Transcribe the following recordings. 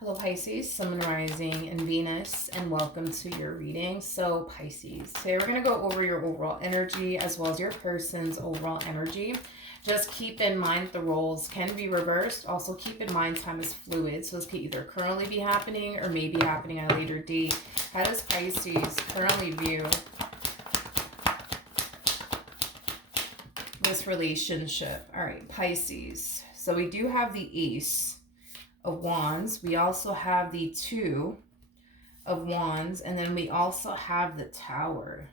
Hello Pisces, Sun, Moon, Rising, and Venus, and welcome to your reading. So Pisces, today we're going to go over your overall energy as well as your person's overall energy. Just keep in mind the roles can be reversed. Also keep in mind time is fluid, so this could either currently be happening or may be happening at a later date. How does Pisces currently view this relationship? All right, Pisces. So we do have the Ace of Wands. We also have the Two of Wands, and then we also have the Tower.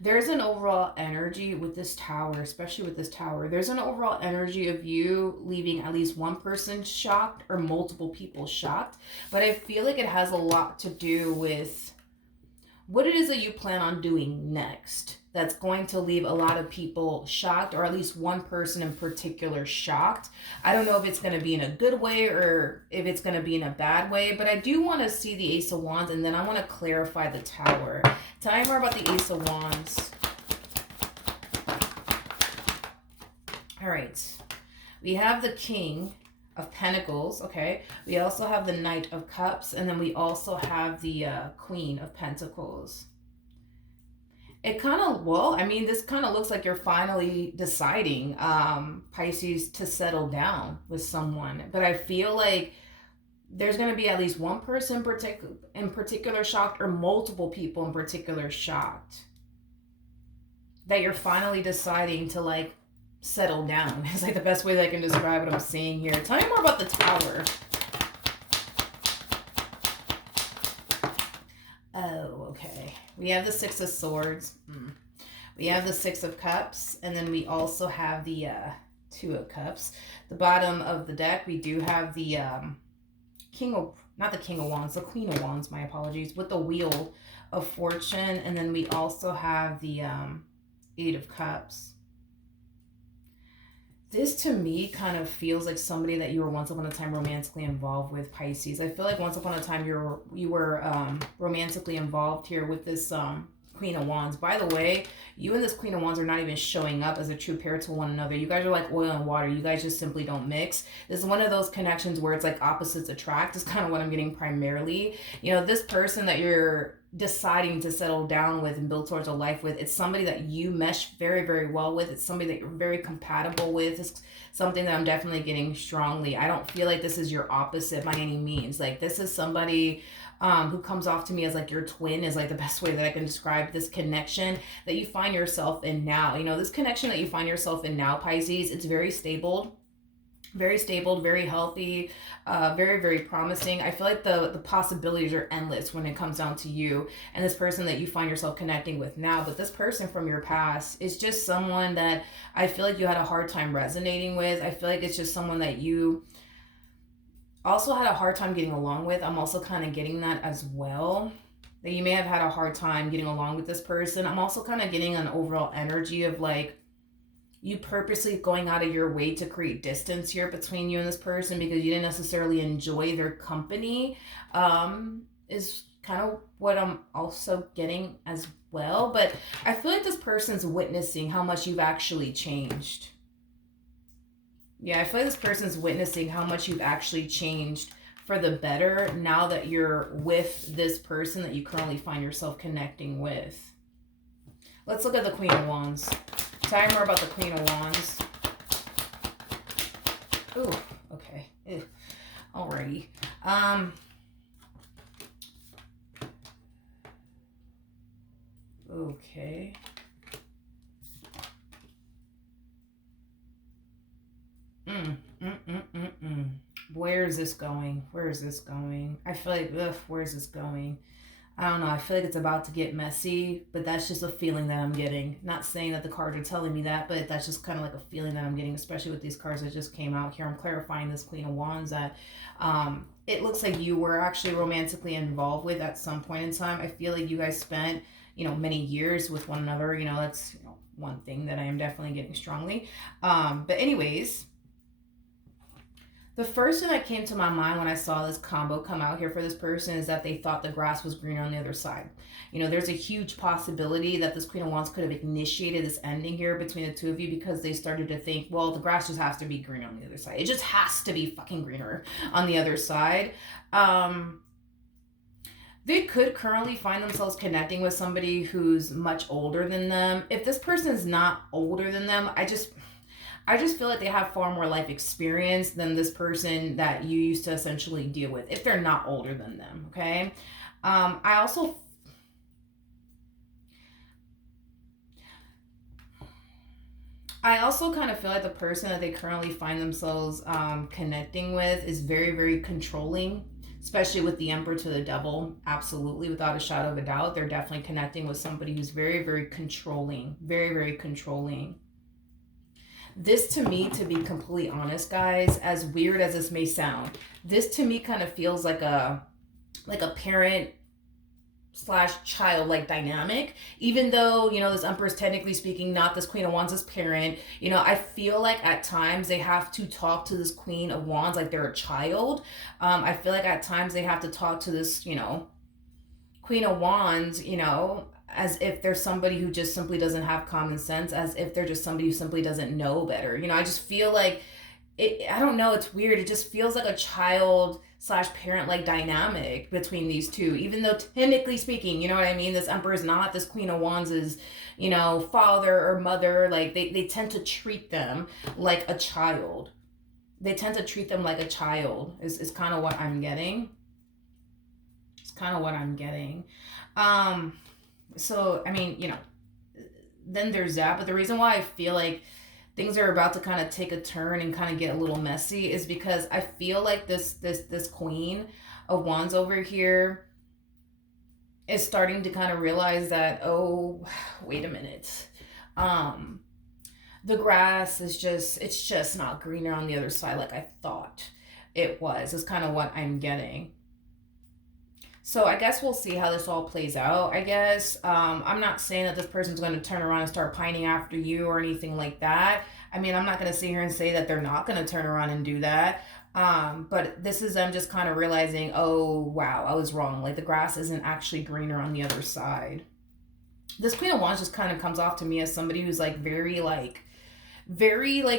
There's an overall energy with this tower, especially with this tower. There's an overall energy of you leaving at least one person shocked or multiple people shocked. But I feel like it has a lot to do with what it is that you plan on doing next that's going to leave a lot of people shocked, or at least one person in particular shocked. I don't know if it's going to be in a good way or if it's going to be in a bad way, but I do want to see the Ace of Wands, and then I want to clarify the Tower. Tell me more about the Ace of Wands. All right. We have the King of Pentacles, okay? We also have the Knight of Cups, and then we also have the Queen of Pentacles. It kind of, well, I mean, this kind of looks like you're finally deciding, Pisces, to settle down with someone. But I feel like there's going to be at least one person in particular shocked, or multiple people in particular shocked, that you're finally deciding to, like, settle down. It's like the best way that I can describe what I'm seeing here. Tell me more about the Tower. Oh, okay. We have the Six of Swords. We have the Six of Cups. And then we also have the Two of Cups. The bottom of the deck, we do have the King of... Not the King of Wands, the Queen of Wands, my apologies. With the Wheel of Fortune. And then we also have the Eight of Cups. This to me kind of feels like somebody that you were once upon a time romantically involved with, Pisces. I feel like once upon a time you were romantically involved here with this Queen of Wands. By the way, you and this Queen of Wands are not even showing up as a true pair to one another. You guys are like oil and water. You guys just simply don't mix. This is one of those connections where it's like opposites attract. Is kind of what I'm getting primarily. You know, this person that you're deciding to settle down with and build towards a life with, it's somebody that you mesh very, very well with. It's somebody that you're very compatible with. It's something that I'm definitely getting strongly. I don't feel like this is your opposite by any means. Like, this is somebody who comes off to me as like your twin, is like the best way that I can describe this connection that you find yourself in now. You know, this connection that you find yourself in now, Pisces, it's very stable, very healthy, very, very promising. I feel like the possibilities are endless when it comes down to you and this person that you find yourself connecting with now. But this person from your past is just someone that I feel like you had a hard time resonating with. I feel like it's just someone that you also had a hard time getting along with. I'm also kind of getting that as well, that you may have had a hard time getting along with this person. I'm also kind of getting an overall energy of like you purposely going out of your way to create distance here between you and this person because you didn't necessarily enjoy their company, is kind of what I'm also getting as well. But I feel like this person's witnessing how much you've actually changed. Yeah, I feel like this person's witnessing how much you've actually changed for the better now that you're with this person that you currently find yourself connecting with. Let's look at the Queen of Wands. Tell me more about the Queen of Wands. Ooh, okay. Ew. Alrighty. Okay. Where is this going? Where is this going? I feel like, where is this going? I don't know. I feel like it's about to get messy, but that's just a feeling that I'm getting. Not saying that the cards are telling me that, but that's just kind of like a feeling that I'm getting, especially with these cards that just came out here. I'm clarifying this Queen of Wands that it looks like you were actually romantically involved with at some point in time. I feel like you guys spent, many years with one another. That's, one thing that I am definitely getting strongly. But anyways, The first thing that came to my mind when I saw this combo come out here for this person is that they thought the grass was greener on the other side. You know, there's a huge possibility that this Queen of Wands could have initiated this ending here between the two of you because they started to think, well, the grass just has to be greener on the other side. It just has to be fucking greener on the other side. They could currently find themselves connecting with somebody who's much older than them. If this person is not older than them, I just feel like they have far more life experience than this person that you used to essentially deal with, if they're not older than them, okay? I also kind of feel like the person that they currently find themselves connecting with is very, very controlling, especially with the Emperor to the Devil. Absolutely, without a shadow of a doubt. They're definitely connecting with somebody who's very, very controlling. Very, very controlling. This to me, to be completely honest, guys, as weird as this may sound, this to me kind of feels like a parent slash child like dynamic, even though, you know, this Emperor is technically speaking not this Queen of Wands' parent. You know, I feel like at times they have to talk to this Queen of Wands like they're a child. I feel like at times they have to talk to this, you know, Queen of Wands, you know, as if they're somebody who just simply doesn't have common sense, as if they're just somebody who simply doesn't know better. You know, I just feel like I don't know, it's weird. It just feels like a child slash parent like dynamic between these two, even though technically speaking, you know what I mean? This Emperor is not this Queen of Wands' you know, father or mother. Like they tend to treat them like a child. They tend to treat them like a child is kind of what I'm getting. It's kind of what I'm getting. So, I mean, you know, then there's that. But the reason why I feel like things are about to kind of take a turn and kind of get a little messy is because I feel like this Queen of Wands over here is starting to kind of realize that, oh, wait a minute. The grass is it's just not greener on the other side like I thought it was. Is kind of what I'm getting. So I guess we'll see how this all plays out, I guess. I'm not saying that this person's going to turn around and start pining after you or anything like that. I mean, I'm not going to sit here and say that they're not going to turn around and do that. But this is them just kind of realizing, oh, wow, I was wrong. Like the grass isn't actually greener on the other side. This Queen of Wands just kind of comes off to me as somebody who's like very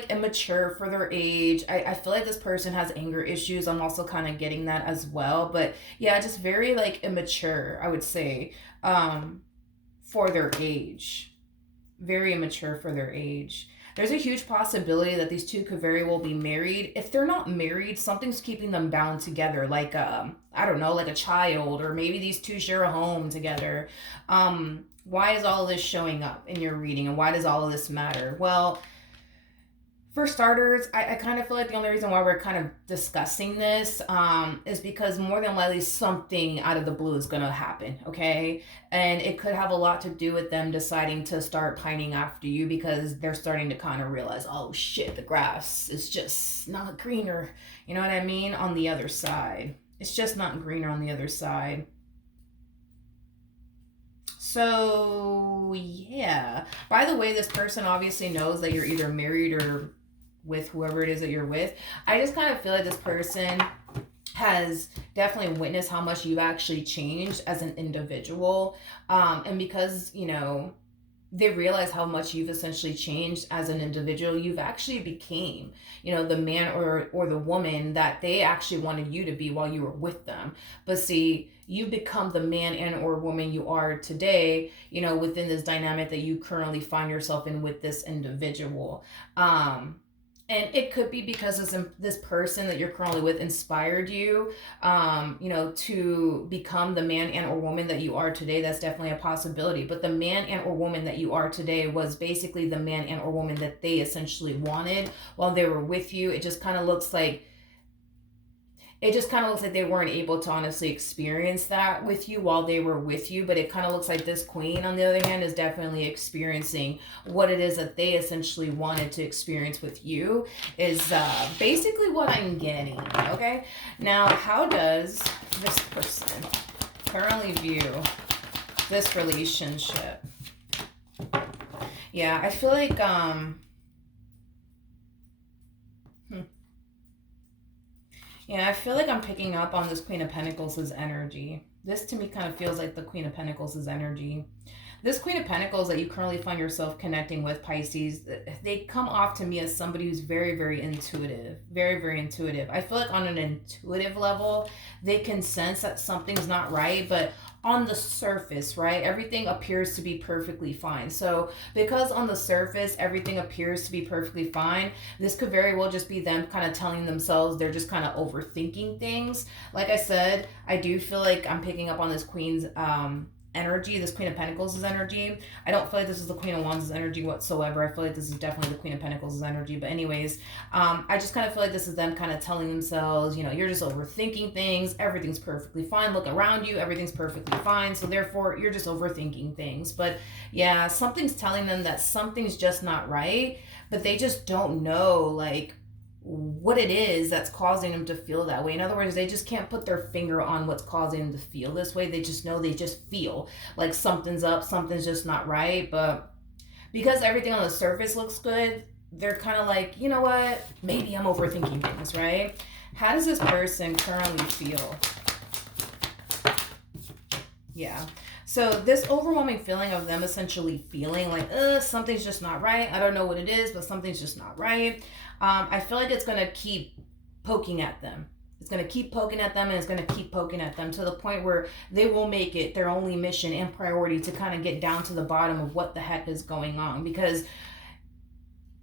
immature for their age. I feel like this person has anger issues. I'm also kind of getting that as well. But yeah, just very like immature, I would say, for their age. Very immature for their age. There's a huge possibility that these two could very well be married. If they're not married, something's keeping them bound together, like I don't know, like a child, or maybe these two share a home together. Why is all of this showing up in your reading, and why does all of this matter? Well, for starters, I kind of feel like the only reason why we're kind of discussing this is because more than likely something out of the blue is going to happen, okay? And it could have a lot to do with them deciding to start pining after you because they're starting to kind of realize, oh shit, the grass is just not greener, you know what I mean, on the other side. It's just not greener on the other side. So, yeah. By the way, this person obviously knows that you're either married or with whoever it is that you're with. I just kind of feel like this person has definitely witnessed how much you've actually changed as an individual. And because, you know, they realize how much you've essentially changed as an individual, you've actually became, you know, the man or the woman that they actually wanted you to be while you were with them. But see, you become the man and or woman you are today, you know, within this dynamic that you currently find yourself in with this individual. And it could be because this person that you're currently with inspired you, you know, to become the man and or woman that you are today. That's definitely a possibility. But the man and or woman that you are today was basically the man and or woman that they essentially wanted while they were with you. It just kind of looks like they weren't able to honestly experience that with you while they were with you. But it kind of looks like this queen, on the other hand, is definitely experiencing what it is that they essentially wanted to experience with you, is basically what I'm getting. Okay, now how does this person currently view this relationship? Yeah, I feel like Yeah, I feel like I'm picking up on this Queen of Pentacles' energy. This to me kind of feels like the Queen of Pentacles' energy. This Queen of Pentacles that you currently find yourself connecting with, Pisces, they come off to me as somebody who's very, very intuitive. Very, very intuitive. I feel like on an intuitive level, they can sense that something's not right, but on the surface, right, everything appears to be perfectly fine. So because on the surface, everything appears to be perfectly fine, this could very well just be them kind of telling themselves they're just kind of overthinking things. Like I said, I do feel like I'm picking up on this Queen's energy, this Queen of Pentacles' energy. I don't feel like this is the Queen of Wands' energy whatsoever. I feel like this is definitely the Queen of Pentacles' energy. But anyways, I just kind of feel like this is them kind of telling themselves, you know, you're just overthinking things. Everything's perfectly fine. Look around you. Everything's perfectly fine. So therefore, you're just overthinking things. But yeah, something's telling them that something's just not right. But they just don't know, like, what it is that's causing them to feel that way. In other words, they just can't put their finger on what's causing them to feel this way. They just know, they just feel like something's up, something's just not right. But because everything on the surface looks good, they're kind of like, you know what, maybe I'm overthinking things, right? How does this person currently feel? Yeah. So this overwhelming feeling of them essentially feeling like, something's just not right. I don't know what it is, but something's just not right. I feel like it's going to keep poking at them. It's going to keep poking at them, and it's going to keep poking at them to the point where they will make it their only mission and priority to kind of get down to the bottom of what the heck is going on. Because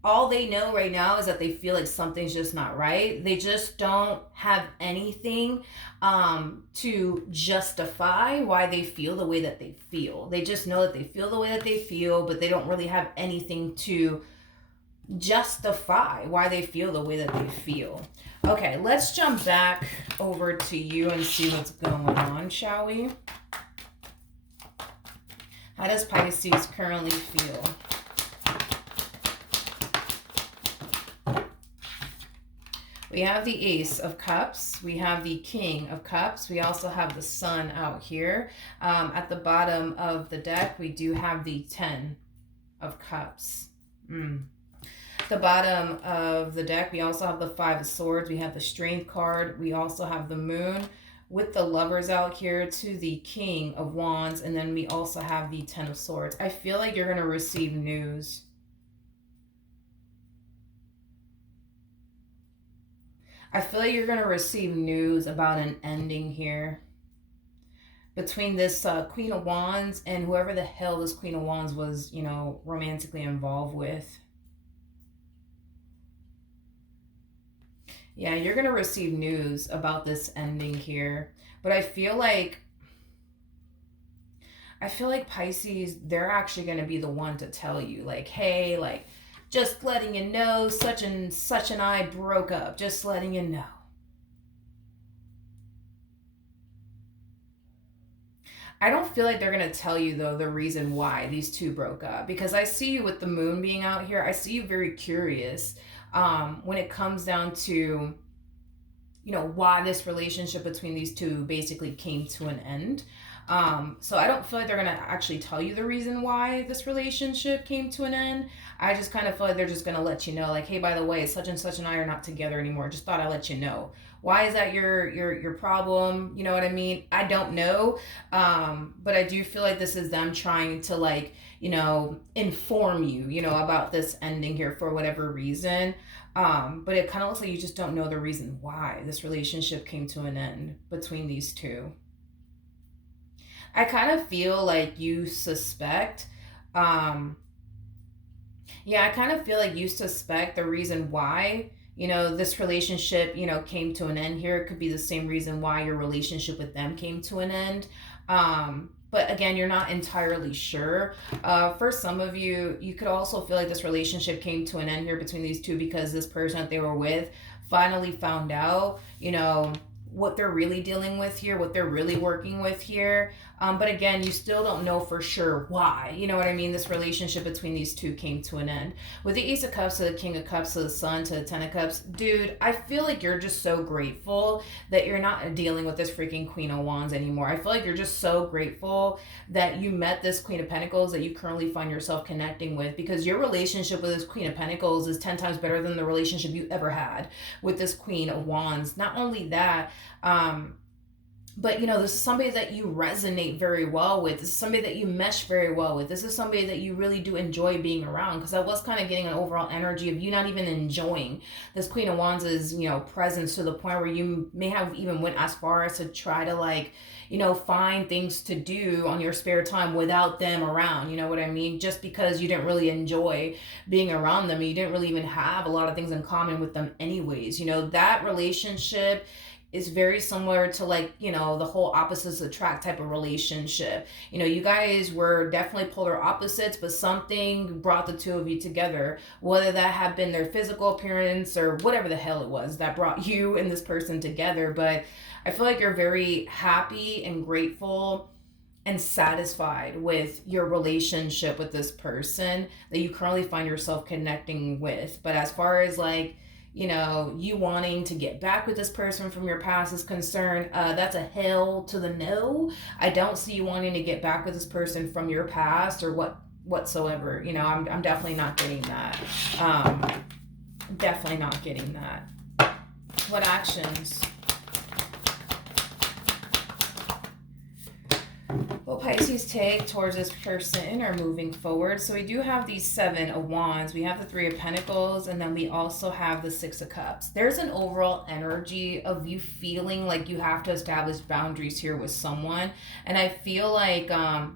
all they know right now is that they feel like something's just not right. They just don't have anything to justify why they feel the way that they feel. They just know that they feel the way that they feel, but they don't really have anything to justify why they feel the way that they feel. Okay, let's jump back over to you and see what's going on, shall we? How does Pisces currently feel? We have the Ace of Cups. We have the King of Cups. We also have the Sun out here. At the bottom of the deck, we do have the Ten of Cups. The bottom of the deck, we also have the Five of Swords. We have the Strength card. We also have the Moon with the Lovers out here to the King of Wands. And then we also have the Ten of Swords. I feel like you're going to receive news. I feel like you're going to receive news about an ending here between this Queen of Wands and whoever the hell this Queen of Wands was, you know, romantically involved with. Yeah, you're going to receive news about this ending here. But I feel like Pisces, they're actually going to be the one to tell you, like, hey, like, just letting you know, such and I broke up. Just letting you know. I don't feel like they're going to tell you, though, the reason why these two broke up. Because I see you with the Moon being out here. I see you very curious when it comes down to, you know, why this relationship between these two basically came to an end. So I don't feel like they're going to actually tell you the reason why this relationship came to an end. I just kind of feel like they're just going to let you know, like, hey, by the way, such and I are not together anymore. Just thought I'd let you know. Why is that your problem? You know what I mean? I don't know. But I do feel like this is them trying to, like, you know, inform you, you know, about this ending here for whatever reason. But it kind of looks like you just don't know the reason why this relationship came to an end between these two. I kind of feel like you suspect, I kind of feel like you suspect the reason why, you know, this relationship, you know, came to an end here. It could be the same reason why your relationship with them came to an end. But again, you're not entirely sure. For some of you, you could also feel like this relationship came to an end here between these two because this person that they were with finally found out, you know, what they're really dealing with here, what they're really working with here. But again, you still don't know for sure why. You know what I mean? This relationship between these two came to an end. With the Ace of Cups to the King of Cups to the Sun to the Ten of Cups, dude, I feel like you're just so grateful that you're not dealing with this freaking Queen of Wands anymore. I feel like you're just so grateful that you met this Queen of Pentacles that you currently find yourself connecting with, because your relationship with this Queen of Pentacles is 10 times better than the relationship you ever had with this Queen of Wands. Not only that, but this is somebody that you resonate very well with. This is somebody that you mesh very well with. This is somebody that you really do enjoy being around, because I was kind of getting an overall energy of you not even enjoying this Queen of Wands' presence, to the point where you may have even went as far as to try to find things to do on your spare time without them around. You know what I mean? Just because you didn't really enjoy being around them. You didn't really even have a lot of things in common with them anyways. That relationship is very similar to the whole opposites attract type of relationship. You guys were definitely polar opposites, but something brought the two of you together, whether that had been their physical appearance or whatever the hell it was that brought you and this person together. But I feel like you're very happy and grateful and satisfied with your relationship with this person that you currently find yourself connecting with. But as far as you wanting to get back with this person from your past is concerned, that's a hell to the no. I don't see you wanting to get back with this person from your past or whatsoever. I'm definitely not getting that. Definitely not getting that. What actions will Pisces take towards this person or moving forward? So we do have the Seven of Wands, we have the Three of Pentacles, and then we also have the Six of Cups. There's an overall energy of you feeling like you have to establish boundaries here with someone. And I feel like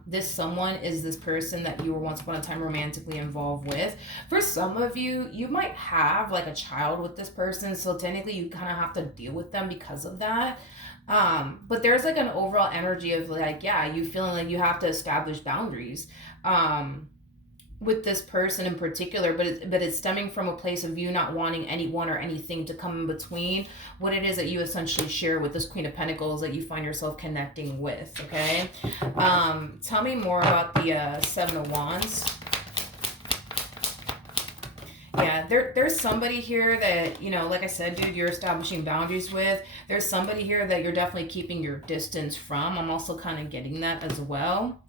this someone is this person that you were once upon a time romantically involved with. For some of you, you might have a child with this person, so technically you kind of have to deal with them because of that. But there's an overall energy of you feeling like you have to establish boundaries with this person in particular, but it's stemming from a place of you not wanting anyone or anything to come in between what it is that you essentially share with this Queen of Pentacles that you find yourself connecting with. Okay, tell me more about the Seven of Wands. Yeah, there's somebody here that, like I said, dude, you're establishing boundaries with. There's somebody here that you're definitely keeping your distance from. I'm also kind of getting that as well.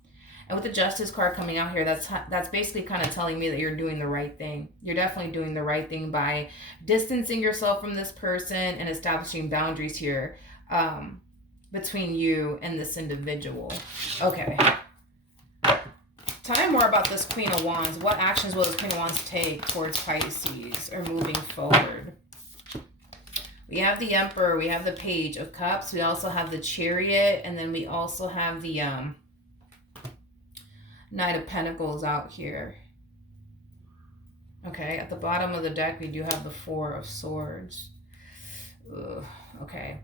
And with the Justice card coming out here, that's basically kind of telling me that you're doing the right thing. You're definitely doing the right thing by distancing yourself from this person and establishing boundaries here between you and this individual. Okay. Tell me more about this Queen of Wands. What actions will this Queen of Wands take towards Pisces or moving forward? We have the Emperor. We have the Page of Cups. We also have the Chariot. And then we also have the Knight of Pentacles out here. Okay, at the bottom of the deck, we do have the Four of Swords. Ugh, okay.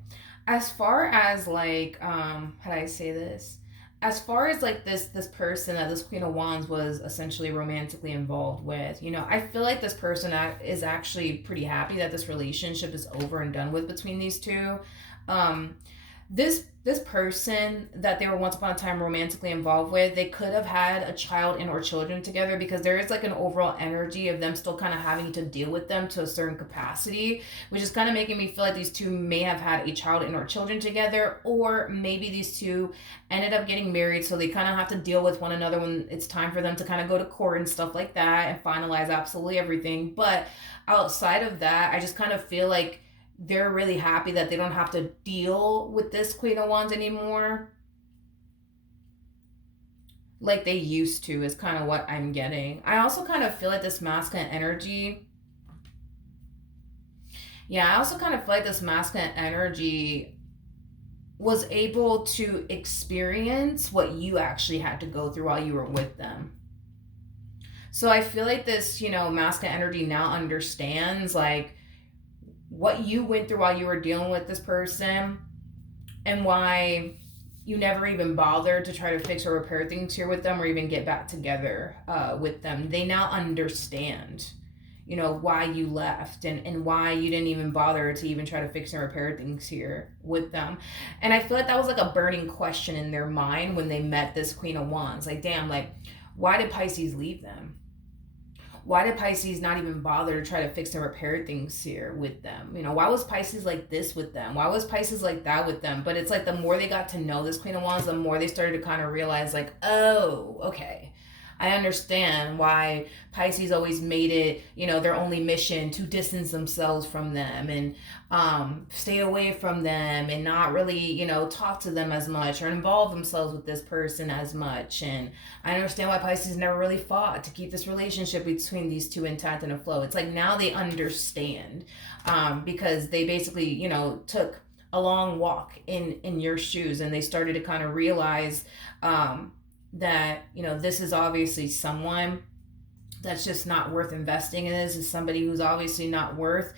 As far as how do I say this? As far as this person that this Queen of Wands was essentially romantically involved with, I feel like this person is actually pretty happy that this relationship is over and done with between these two. This person that they were once upon a time romantically involved with, they could have had a child and or children together, because there is an overall energy of them still kind of having to deal with them to a certain capacity, which is kind of making me feel like these two may have had a child and or children together, or maybe these two ended up getting married, so they kind of have to deal with one another when it's time for them to kind of go to court and stuff like that and finalize absolutely everything. But outside of that, I just kind of feel like they're really happy that they don't have to deal with this Queen of Wands anymore like they used to, is kind of what I'm getting. I also kind of feel like this masculine energy. Yeah, I also kind of feel like this masculine energy was able to experience what you actually had to go through while you were with them. So I feel like this, masculine energy now understands what you went through while you were dealing with this person, and why you never even bothered to try to fix or repair things here with them, or even get back together with them. They now understand, why you left, and why you didn't even bother to even try to fix and repair things here with them. And I feel like that was like a burning question in their mind when they met this Queen of Wands. Like, damn, like, why did Pisces leave them? Why did Pisces not even bother to try to fix and repair things here with them? Why was Pisces like this with them? Why was Pisces like that with them? But it's like the more they got to know this Queen of Wands, the more they started to kind of realize, like, oh, okay, I understand why Pisces always made it, their only mission to distance themselves from them and stay away from them and not really, talk to them as much or involve themselves with this person as much. And I understand why Pisces never really fought to keep this relationship between these two intact and afloat. It's like now they understand, because they basically, took a long walk in your shoes, and they started to kind of realize, that this is obviously someone that's just not worth investing in. This is somebody who's obviously not worth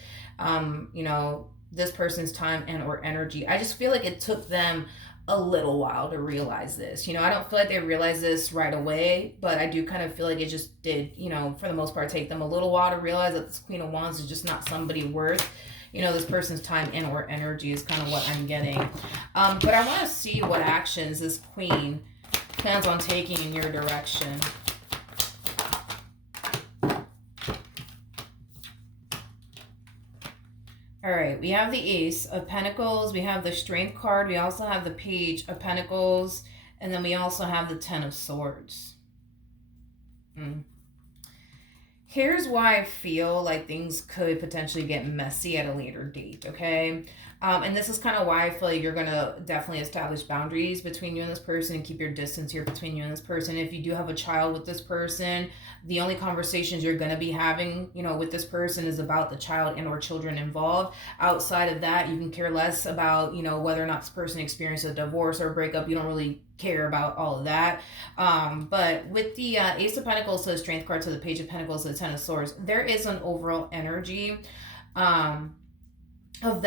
this person's time and or energy. I just feel like it took them a little while to realize this. I don't feel like they realized this right away, but I do kind of feel like it just did, for the most part, take them a little while to realize that this Queen of Wands is just not somebody worth this person's time and or energy, is kind of what I'm getting. But I want to see what actions this Queen plans on taking in your direction. All right, we have the Ace of Pentacles, we have the Strength card, we also have the Page of Pentacles, and then we also have the Ten of Swords. Here's why I feel like things could potentially get messy at a later date, okay? And this is kind of why I feel like you're going to definitely establish boundaries between you and this person and keep your distance here between you and this person. If you do have a child with this person, the only conversations you're going to be having, with this person is about the child and or children involved. Outside of that, you can care less about, whether or not this person experienced a divorce or a breakup. You don't really care about all of that. But with the Ace of Pentacles to the Strength card to the Page of Pentacles to the Ten of Swords, there is an overall energy of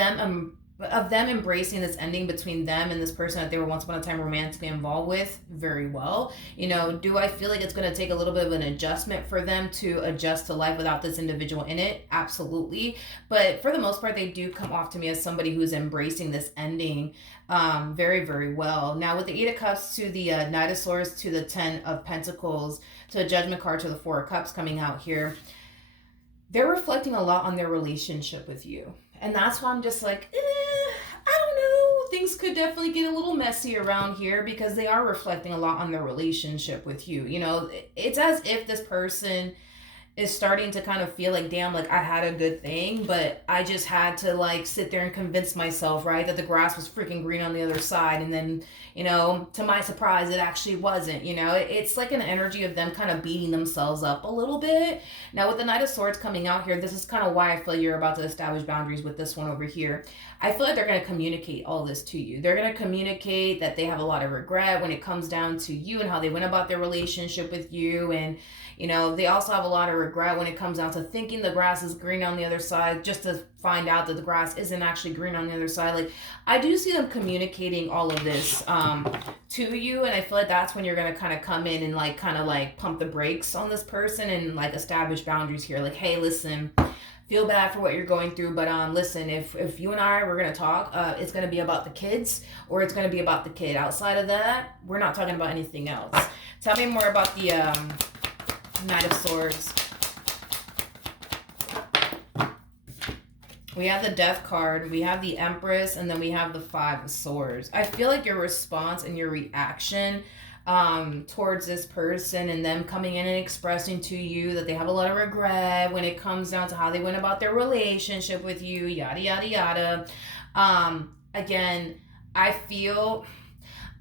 them embracing this ending between them and this person that they were once upon a time romantically involved with very well. Do I feel like it's going to take a little bit of an adjustment for them to adjust to life without this individual in it? Absolutely. But for the most part, they do come off to me as somebody who's embracing this ending very, very well. Now, with the Eight of Cups to the Knight of Swords to the Ten of Pentacles to the Judgment card to the Four of Cups coming out here, they're reflecting a lot on their relationship with you. And that's why I'm just like, I don't know. Things could definitely get a little messy around here because they are reflecting a lot on their relationship with you. It's as if this person is starting to kind of feel like, damn, like I had a good thing, but I just had to like sit there and convince myself, right, that the grass was freaking green on the other side. And then, to my surprise, it actually wasn't. It's like an energy of them kind of beating themselves up a little bit. Now, with the Knight of Swords coming out here, this is kind of why I feel you're about to establish boundaries with this one over here. I feel like they're going to communicate all this to you. They're going to communicate that they have a lot of regret when it comes down to you and how they went about their relationship with you. And they also have a lot of regret when it comes down to thinking the grass is green on the other side, just to find out that the grass isn't actually green on the other side. Like, I do see them communicating all of this to you, and I feel like that's when you're going to kind of come in and like kind of like pump the brakes on this person and like establish boundaries here. Like, hey, listen, feel bad for what you're going through, but listen, if you and I were going to talk, it's going to be about the kids, or it's going to be about the kid. Outside of that, we're not talking about anything else. Tell me more about the Knight of Swords. We have the Death card, we have the Empress, and then we have the Five of Swords. I feel like your response and your reaction towards this person and them coming in and expressing to you that they have a lot of regret when it comes down to how they went about their relationship with you, yada, yada, yada. Again, I feel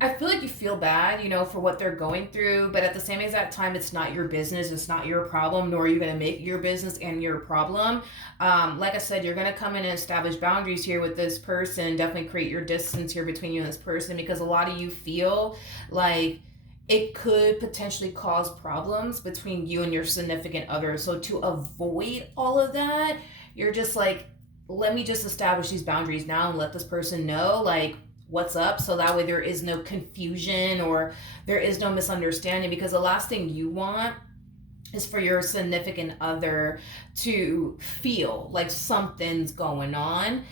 like you feel bad, for what they're going through, but at the same exact time, it's not your business, it's not your problem, nor are you going to make your business and your problem. Like I said, you're going to come in and establish boundaries here with this person, definitely create your distance here between you and this person, because a lot of you feel like it could potentially cause problems between you and your significant other. So to avoid all of that, you're just like, let me just establish these boundaries now and let this person know, like, what's up, so that way there is no confusion or there is no misunderstanding, because the last thing you want is for your significant other to feel like something's going on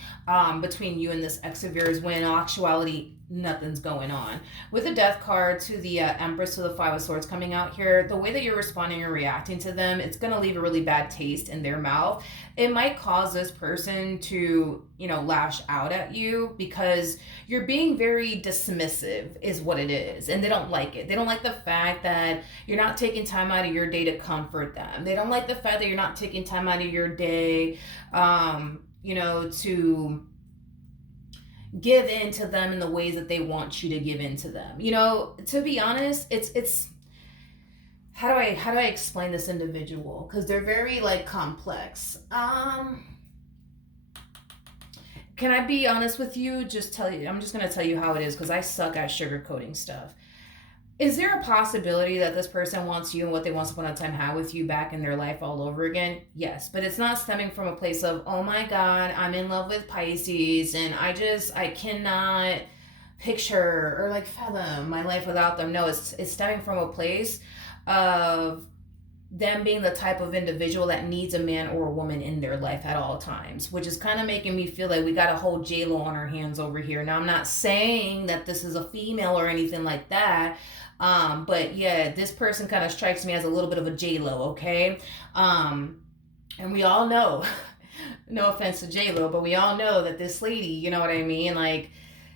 between you and this ex of yours, when in actuality nothing's going on. With the Death card to the Empress to the Five of Swords coming out here, the way that you're responding and reacting to them, it's going to leave a really bad taste in their mouth. It might cause this person to, lash out at you because you're being very dismissive is what it is, and they don't like it. They don't like the fact that you're not taking time out of your day to comfort them. They don't like the fact that you're not taking time out of your day to give in to them in the ways that they want you to give in to them. To be honest, it's how do I explain this individual, because they're very complex. Can I be honest with you? I'm just going to tell you how it is, because I suck at sugarcoating stuff. Is there a possibility that this person wants you and what they once upon a time had with you back in their life all over again? Yes, but it's not stemming from a place of, oh my God, I'm in love with Pisces and I cannot picture or fathom my life without them. No, it's stemming from a place of them being the type of individual that needs a man or a woman in their life at all times, which is kind of making me feel like we got a whole J-Lo on our hands over here. Now, I'm not saying that this is a female or anything like that, but yeah, this person kind of strikes me as a little bit of a J-Lo, okay? And we all know, no offense to J-Lo, but we all know that this lady, you know what I mean?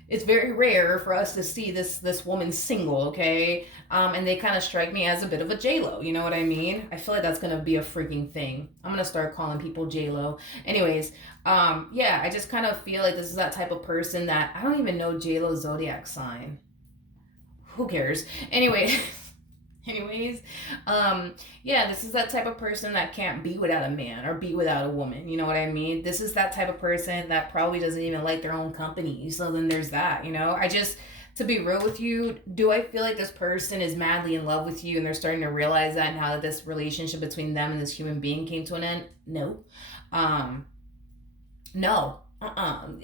It's very rare for us to see this woman single, okay? And they kind of strike me as a bit of a J-Lo, you know what I mean? I feel like that's going to be a freaking thing. I'm going to start calling people J-Lo. Anyways, I just kind of feel like this is that type of person that, I don't even know J-Lo's zodiac sign. Who cares? Anyways, this is that type of person that can't be without a man or be without a woman. You know what I mean? This is that type of person that probably doesn't even like their own company. So then there's that, to be real with you, do I feel like this person is madly in love with you and they're starting to realize that now that this relationship between them and this human being came to an end? No. No.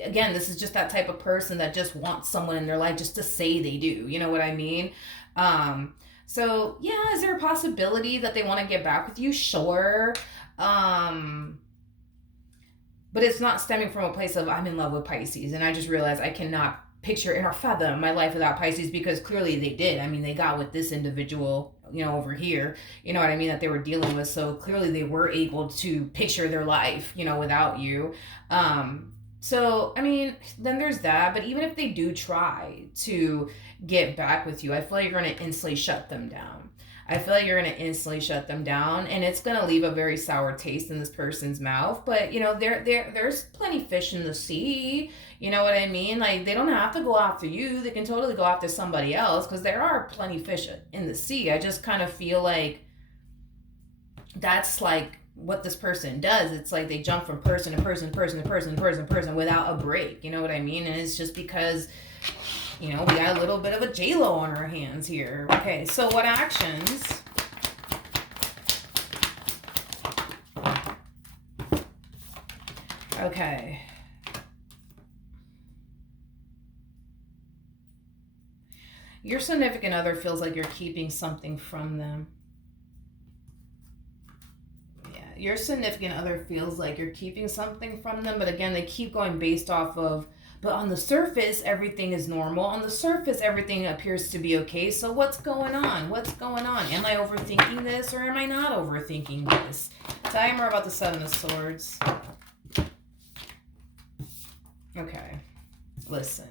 Again, this is just that type of person that just wants someone in their life just to say they do. You know what I mean? So yeah, is there a possibility that they want to get back with you? Sure. But it's not stemming from a place of I'm in love with Pisces and I just realized I cannot picture or fathom my life without Pisces, because clearly they did. I mean, they got with this individual, over here, you know what I mean, that they were dealing with. So clearly they were able to picture their life, without you. So, I mean, then there's that. But even if they do try to get back with you, I feel like you're going to instantly shut them down. And it's going to leave a very sour taste in this person's mouth. But, there's plenty fish in the sea. You know what I mean? They don't have to go after you. They can totally go after somebody else, because there are plenty fish in the sea. I just kind of feel like that's what this person does. It's they jump from person to person without a break. You know what I mean? And it's just because, we got a little bit of a J-Lo on our hands here. Okay, so what actions? Okay. Your significant other feels like you're keeping something from them. Your significant other feels like you're keeping something from them, but again, they keep going based off of, but on the surface, everything is normal. On the surface, everything appears to be okay. So what's going on? Am I overthinking this or am I not overthinking this? Tell me more about the Seven of Swords. Okay, listen.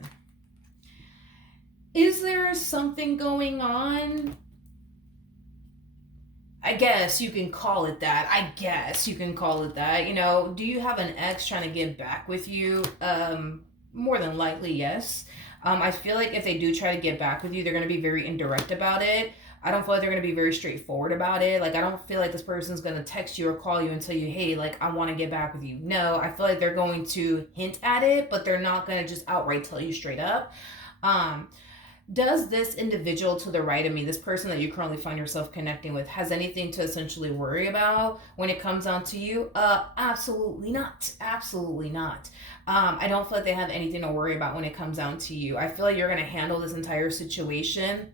Is there something going on? I guess you can call it that. Do you have an ex trying to get back with you? More than likely, yes. I feel like if they do try to get back with you, they're going to be very indirect about it. I don't feel like they're going to be very straightforward about it. I don't feel like this person's going to text you or call you and tell you, hey, I want to get back with you. No, I feel like they're going to hint at it, but they're not going to just outright tell you straight up. Does this individual to the right of me, this person that you currently find yourself connecting with, has anything to essentially worry about when it comes down to you? Absolutely not. I don't feel like they have anything to worry about when it comes down to you. I feel like you're going to handle this entire situation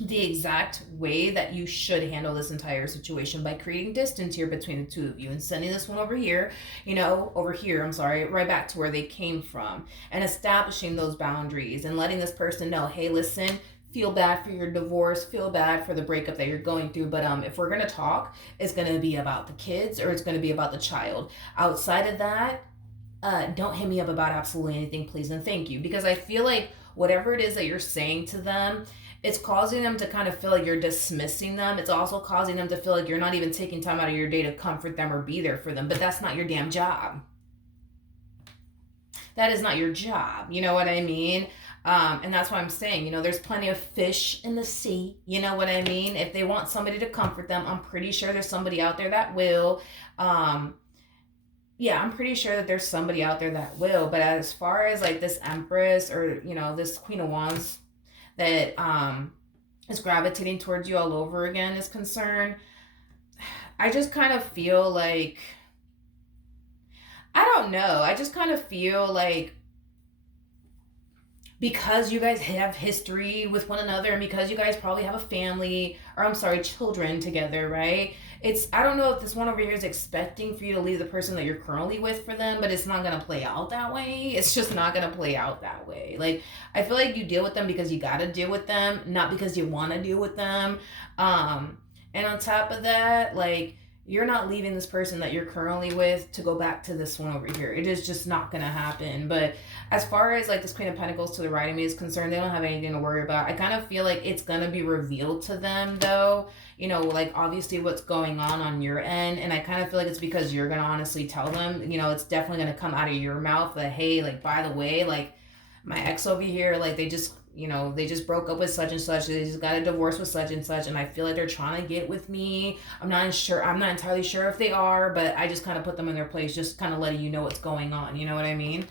the exact way that you should handle this entire situation by creating distance here between the two of you and sending this one over here, over here, I'm sorry, right back to where they came from, and establishing those boundaries and letting this person know, hey, listen, feel bad for your divorce, feel bad for the breakup that you're going through, but if we're going to talk, it's going to be about the kids or it's going to be about the child. Outside of that, don't hit me up about absolutely anything, please and thank you. Because I feel like whatever it is that you're saying to them, it's causing them to kind of feel like you're dismissing them. It's also causing them to feel like you're not even taking time out of your day to comfort them or be there for them. But that's not your damn job. That is not your job. You know what I mean? And that's why I'm saying, there's plenty of fish in the sea. You know what I mean? If they want somebody to comfort them, I'm pretty sure there's somebody out there that will. Yeah, I'm pretty sure that there's somebody out there that will. But as far as like this Empress or, this Queen of Wands that is gravitating towards you all over again is concerned, I just kind of feel like, I don't know. I just kind of feel like because you guys have history with one another and because you guys probably have a family, or I'm sorry, children together, right? I don't know if this one over here is expecting for you to leave the person that you're currently with for them, but it's not going to play out that way. It's just not going to play out that way. Like, I feel like you deal with them because you got to deal with them, not because you want to deal with them. And on top of that, like, you're not leaving this person that you're currently with to go back to this one over here. It is just not going to happen. But as far as like this Queen of Pentacles to the right of me is concerned, they don't have anything to worry about. I kind of feel like it's going to be revealed to them though, like obviously what's going on your end. And I kind of feel like it's because you're going to honestly tell them, it's definitely going to come out of your mouth that, hey, like, by the way, like my ex over here, like they just broke up with such and such. They just got a divorce with such and such. And I feel like they're trying to get with me. I'm not entirely sure if they are, but I just kind of put them in their place, just kind of letting you know what's going on. You know what I mean?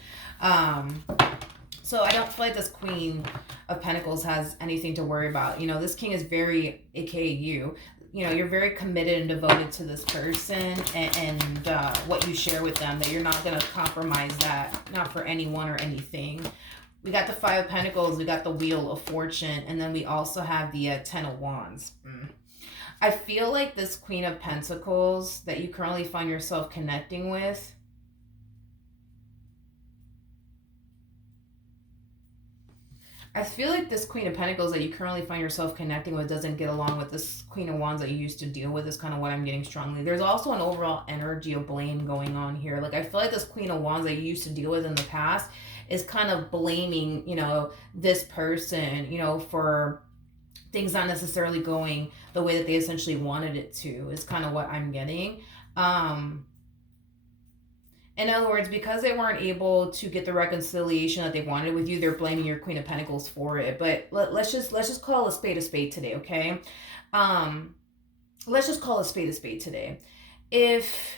So I don't feel like this Queen of Pentacles has anything to worry about. This King is very, aka you. You're very committed and devoted to this person and what you share with them, that you're not going to compromise that, not for anyone or anything. We got the Five of Pentacles, we got the Wheel of Fortune, and then we also have the Ten of Wands. I feel like this Queen of Pentacles that you currently find yourself connecting with, I feel like this Queen of Pentacles that you currently find yourself connecting with doesn't get along with this Queen of Wands that you used to deal with, is kind of what I'm getting strongly. There's also an overall energy of blame going on here. Like, I feel like this Queen of Wands that you used to deal with in the past is kind of blaming, this person, for things not necessarily going the way that they essentially wanted it to, is kind of what I'm getting. In other words, because they weren't able to get the reconciliation that they wanted with you, they're blaming your Queen of Pentacles for it. But let's just call a spade today, okay? Let's just call a spade today. If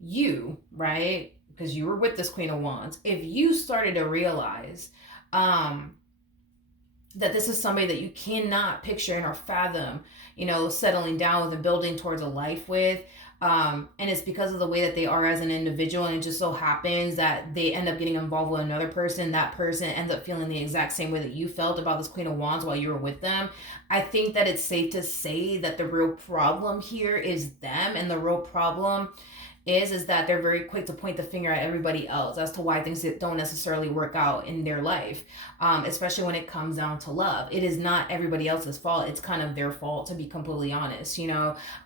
you, right, because you were with this Queen of Wands, if you started to realize that this is somebody that you cannot picture or fathom, settling down with and building towards a life with, and it's because of the way that they are as an individual, and it just so happens that they end up getting involved with another person. That person ends up feeling the exact same way that you felt about this Queen of Wands while you were with them. I think that it's safe to say that the real problem here is them, and the real problem is that they're very quick to point the finger at everybody else as to why things don't necessarily work out in their life, especially when it comes down to love. It is not everybody else's fault. It's kind of their fault, to be completely honest.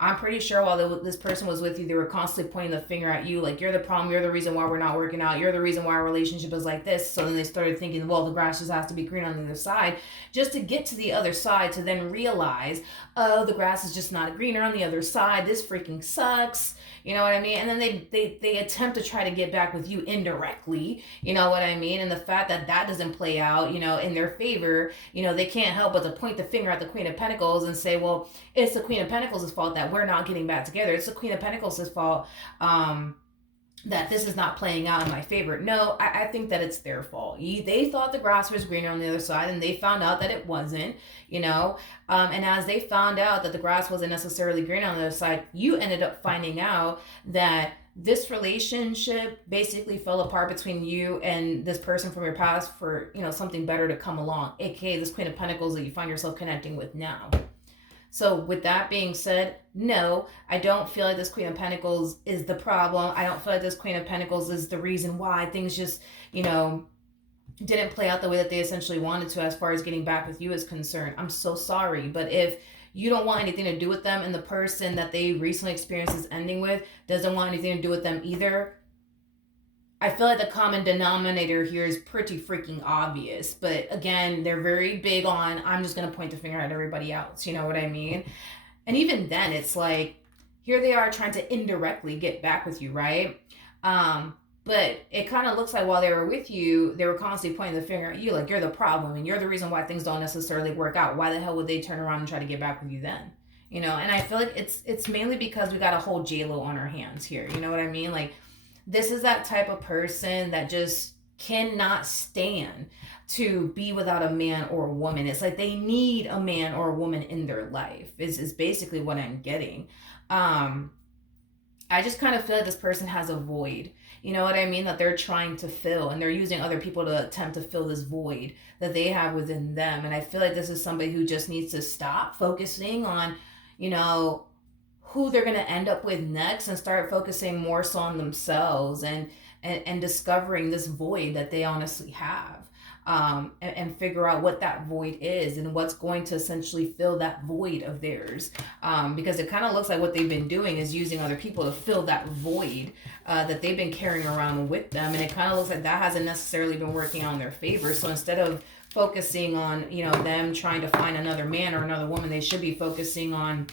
I'm pretty sure while this person was with you, they were constantly pointing the finger at you, like, you're the problem, you're the reason why we're not working out, you're the reason why our relationship is like this. So then they started thinking, well, the grass just has to be green on the other side, just to get to the other side, to then realize, oh, the grass is just not greener on the other side, this freaking sucks. You know what I mean? And then they attempt to try to get back with you indirectly. You know what I mean? And the fact that doesn't play out, in their favor, they can't help but to point the finger at the Queen of Pentacles and say, well, it's the Queen of Pentacles' fault that we're not getting back together. It's the Queen of Pentacles' fault that this is not playing out in my favor. No, I think that it's their fault. They thought the grass was greener on the other side, and they found out that it wasn't, and as they found out that the grass wasn't necessarily green on the other side, you ended up finding out that this relationship basically fell apart between you and this person from your past for, something better to come along, aka this Queen of Pentacles that you find yourself connecting with now. So with that being said, no, I don't feel like this Queen of Pentacles is the problem. I don't feel like this Queen of Pentacles is the reason why things just, didn't play out the way that they essentially wanted to as far as getting back with you is concerned. I'm so sorry. But if you don't want anything to do with them and the person that they recently experienced is ending with doesn't want anything to do with them either, I feel like the common denominator here is pretty freaking obvious. But again, they're very big on, I'm just going to point the finger at everybody else. You know what I mean? And even then, it's like, here they are trying to indirectly get back with you, right? But it kind of looks like while they were with you, they were constantly pointing the finger at you, like you're the problem and you're the reason why things don't necessarily work out. Why the hell would they turn around and try to get back with you then? And I feel like it's mainly because we got a whole J-Lo on our hands here. You know what I mean? Like, this is that type of person that just cannot stand to be without a man or a woman. It's like they need a man or a woman in their life is basically what I'm getting. I just kind of feel like this person has a void. You know what I mean? That they're trying to fill, and they're using other people to attempt to fill this void that they have within them. And I feel like this is somebody who just needs to stop focusing on, who they're going to end up with next and start focusing more so on themselves and discovering this void that they honestly have. And figure out what that void is and what's going to essentially fill that void of theirs. Because it kind of looks like what they've been doing is using other people to fill that void that they've been carrying around with them. And it kind of looks like that hasn't necessarily been working out in their favor. So instead of focusing on, them trying to find another man or another woman, they should be focusing on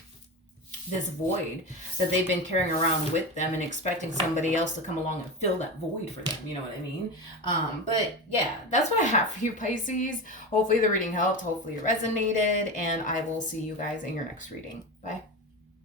this void that they've been carrying around with them and expecting somebody else to come along and fill that void for them. You know what I mean? But yeah, that's what I have for you, Pisces. Hopefully the reading helped. Hopefully it resonated. And I will see you guys in your next reading. Bye.